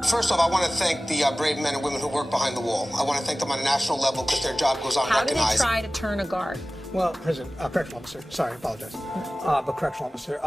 First off, I want to thank the brave men and women who work behind the wall. I want to thank them on a national level because their job goes unrecognized. How do they try to turn a guard? Well, correctional officer. Sorry, I apologize. But correctional officer.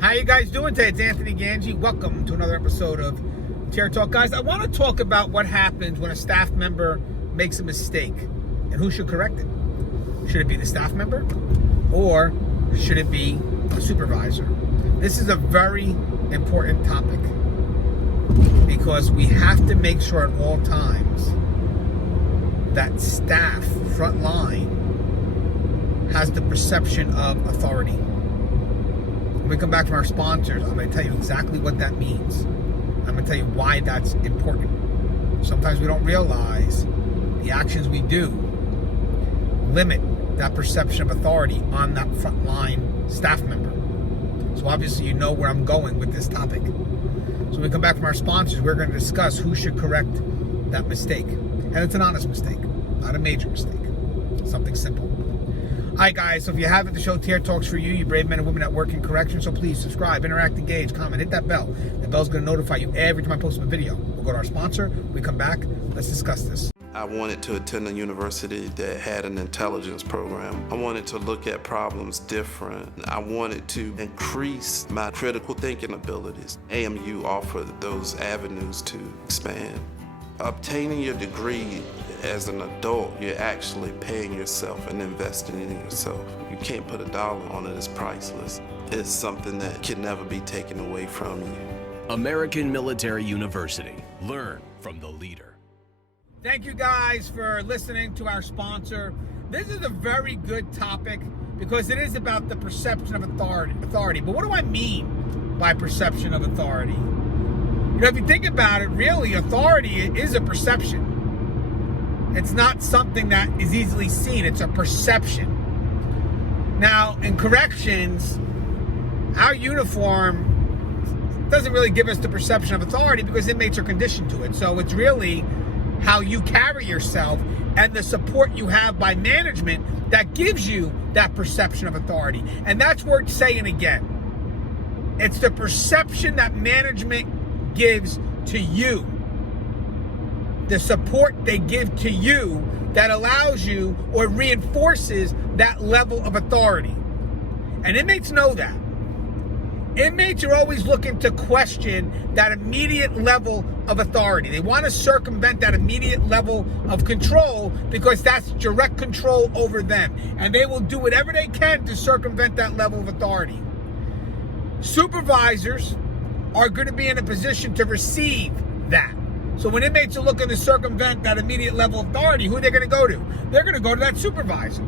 How you guys doing today? It's Anthony Gangi. Welcome to another episode of Chair Talk. Guys, I want to talk about what happens when a staff member makes a mistake and who should correct it. Should it be the staff member or should it be a supervisor? This is a very important topic because we have to make sure at all times that staff, front line, has the perception of authority. When we come back from our sponsors, I'm going to tell you exactly what that means. I'm going to tell you why that's important. Sometimes we don't realize the actions we do limit that perception of authority on that frontline staff member. So obviously you know where I'm going with this topic. So when we come back from our sponsors, we're going to discuss who should correct that mistake. And it's an honest mistake, not a major mistake. Something simple. All right, guys, so if you haven't, the show Tier Talks for you brave men and women that work in corrections. So please subscribe, interact, engage, comment, hit that bell. The bell's going to notify you every time I post a video. We'll go to our sponsor. We come back. Let's discuss this. I wanted to attend a university that had an intelligence program. I wanted to look at problems different. I wanted to increase my critical thinking abilities. AMU offered those avenues to expand. Obtaining your degree as an adult, you're actually paying yourself and investing in yourself. You can't put a dollar on it, it's priceless. It's something that can never be taken away from you. American Military University. Learn from the leader. Thank you guys for listening to our sponsor. This is a very good topic because it is about the perception of authority. But what do I mean by perception of authority? You know, if you think about it, really, authority is a perception. It's not something that is easily seen. It's a perception. Now, in corrections, our uniform doesn't really give us the perception of authority because inmates are conditioned to it. So it's really how you carry yourself and the support you have by management that gives you that perception of authority. And that's worth saying again. It's the perception that management gives to you. The support they give to you that allows you or reinforces that level of authority. And inmates know that. Inmates are always looking to question that immediate level of authority. They want to circumvent that immediate level of control because that's direct control over them. And they will do whatever they can to circumvent that level of authority. Supervisors are going to be in a position to receive that. So when inmates are looking to circumvent that immediate level of authority, who are they going to go to? They're going to go to that supervisor.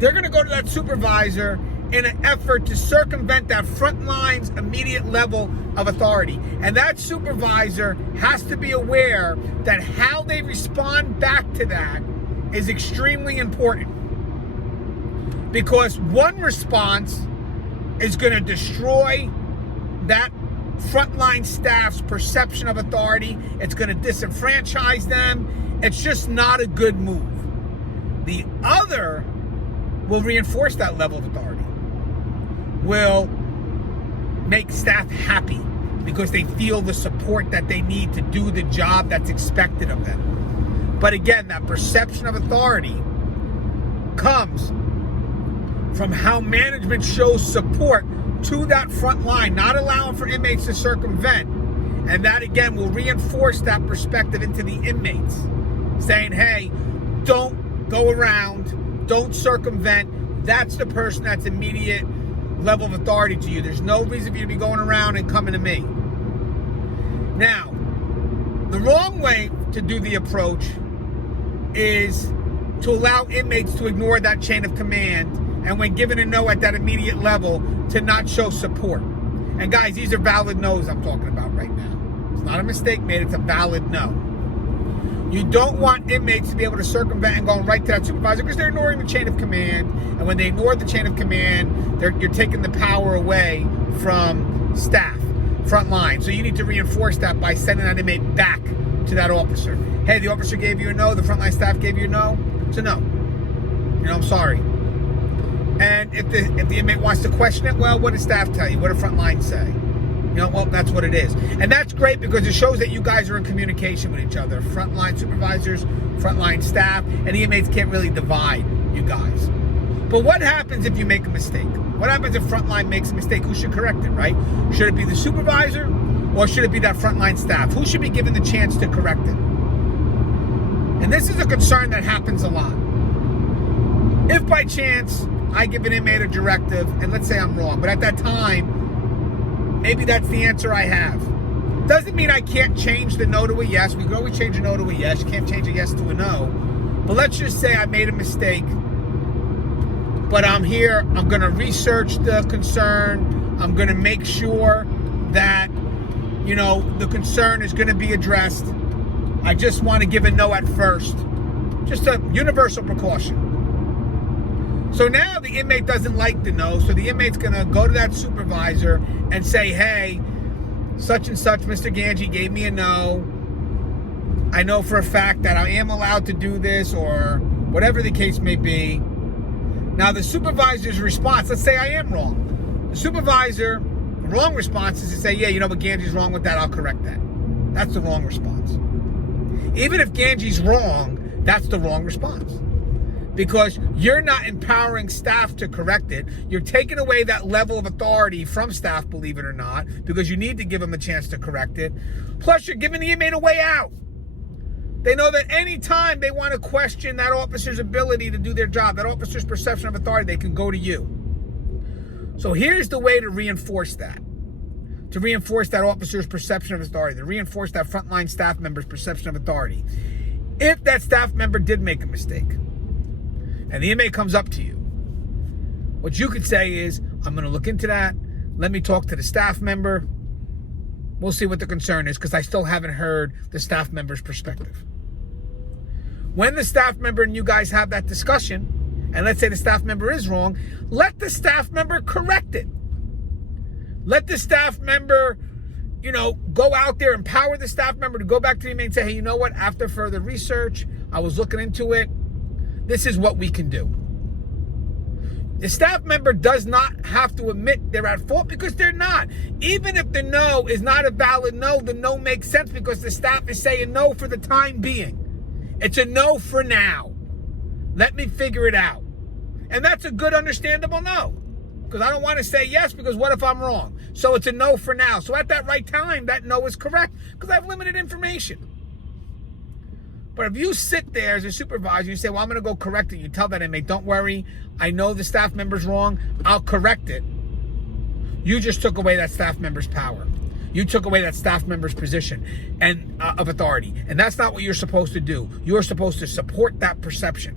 They're going to go to that supervisor in an effort to circumvent that front line's immediate level of authority. And that supervisor has to be aware that how they respond back to that is extremely important. Because one response is going to destroy that frontline staff's perception of authority. It's going to disenfranchise them. It's just not a good move. The other will reinforce that level of authority. Will make staff happy because they feel the support that they need to do the job that's expected of them. But again, that perception of authority comes from how management shows support to that front line, not allowing for inmates to circumvent. And that again will reinforce that perspective into the inmates, saying, hey, don't go around, don't circumvent. That's the person that's immediate level of authority to you. There's no reason for you to be going around and coming to me. Now, the wrong way to do the approach is to allow inmates to ignore that chain of command, and when given a no at that immediate level, to not show support. And guys, these are valid no's I'm talking about right now. It's not a mistake made, it's a valid no. You don't want inmates to be able to circumvent and go right to that supervisor because they're ignoring the chain of command. And when they ignore the chain of command, you're taking the power away from staff, front line. So you need to reinforce that by sending that inmate back to that officer. Hey, the officer gave you a no, the frontline staff gave you a no, it's a no. You know, I'm sorry. And if the inmate wants to question it, well, what does staff tell you? What does frontline say? You know, well, that's what it is. And that's great because it shows that you guys are in communication with each other. Frontline supervisors, frontline staff, and the inmates can't really divide you guys. But what happens if you make a mistake? What happens if frontline makes a mistake? Who should correct it, right? Should it be the supervisor or should it be that frontline staff? Who should be given the chance to correct it? And this is a concern that happens a lot. If by chance I give an inmate a directive, and let's say I'm wrong, but at that time, maybe that's the answer I have. Doesn't mean I can't change the no to a yes. We can always change a no to a yes. You can't change a yes to a no. But let's just say I made a mistake. But I'm here. I'm going to research the concern. I'm going to make sure that, you know, the concern is going to be addressed. I just want to give a no at first. Just a universal precaution. So now the inmate doesn't like the no, so the inmate's going to go to that supervisor and say, hey, such and such, Mr. Gangi gave me a no. I know for a fact that I am allowed to do this, or whatever the case may be. Now the supervisor's response, let's say I am wrong. The supervisor, the wrong response is to say, yeah, you know what, Gangi's wrong with that, I'll correct that. That's the wrong response. Even if Gangi's wrong, that's the wrong response. Because you're not empowering staff to correct it. You're taking away that level of authority from staff, believe it or not, because you need to give them a chance to correct it. Plus, you're giving the inmate a way out. They know that any time they want to question that officer's ability to do their job, that officer's perception of authority, they can go to you. So here's the way to reinforce that. To reinforce that officer's perception of authority, to reinforce that frontline staff member's perception of authority. If that staff member did make a mistake, and the inmate comes up to you, what you could say is, I'm going to look into that. Let me talk to the staff member. We'll see what the concern is, because I still haven't heard the staff member's perspective. When the staff member and you guys have that discussion, and let's say the staff member is wrong, let the staff member correct it. Let the staff member, you know, go out there, empower the staff member to go back to the inmate and say, hey, you know what? After further research, I was looking into it. This is what we can do. The staff member does not have to admit they're at fault, because they're not. Even if the no is not a valid no, the no makes sense because the staff is saying no for the time being. It's a no for now. Let me figure it out. And that's a good, understandable no. Because I don't want to say yes, because what if I'm wrong? So it's a no for now. So at that right time, that no is correct, because I have limited information. But if you sit there as a supervisor and you say, well, I'm going to go correct it, you tell that inmate, don't worry, I know the staff member's wrong, I'll correct it. You just took away that staff member's power. You took away that staff member's position and of authority. And that's not what you're supposed to do. You're supposed to support that perception.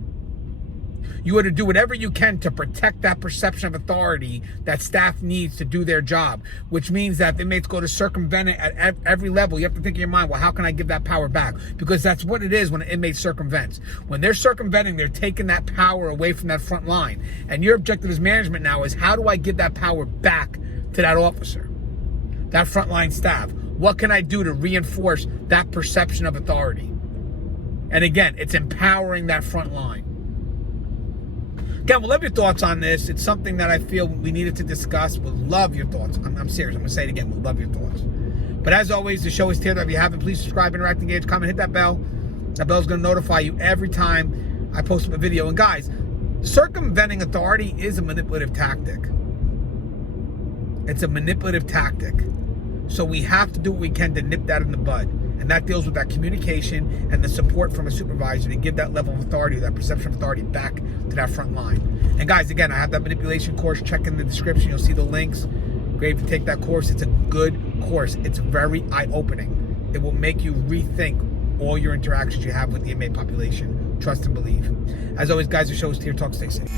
You are to do whatever you can to protect that perception of authority that staff needs to do their job, which means that if inmates go to circumvent it at every level, you have to think in your mind, well, how can I give that power back? Because that's what it is when an inmate circumvents. When they're circumventing, they're taking that power away from that front line. And your objective as management now is, how do I give that power back to that officer, that frontline staff? What can I do to reinforce that perception of authority? And again, it's empowering that front line. Again, we'll love your thoughts on this. It's something that I feel we needed to discuss. We'll love your thoughts. I'm serious. I'm going to say it again. We'll love your thoughts. But as always, the show is tiered. If you haven't, please subscribe, interact, engage, comment, hit that bell. That bell's going to notify you every time I post up a video. And guys, circumventing authority is a manipulative tactic. It's a manipulative tactic. So we have to do what we can to nip that in the bud. And that deals with that communication and the support from a supervisor to give that level of authority, that perception of authority, back to that front line. And guys, again, I have that manipulation course. Check in the description. You'll see the links. Great to take that course. It's a good course. It's very eye-opening. It will make you rethink all your interactions you have with the inmate population. Trust and believe. As always, guys, the show is Tier Talk. Stay safe.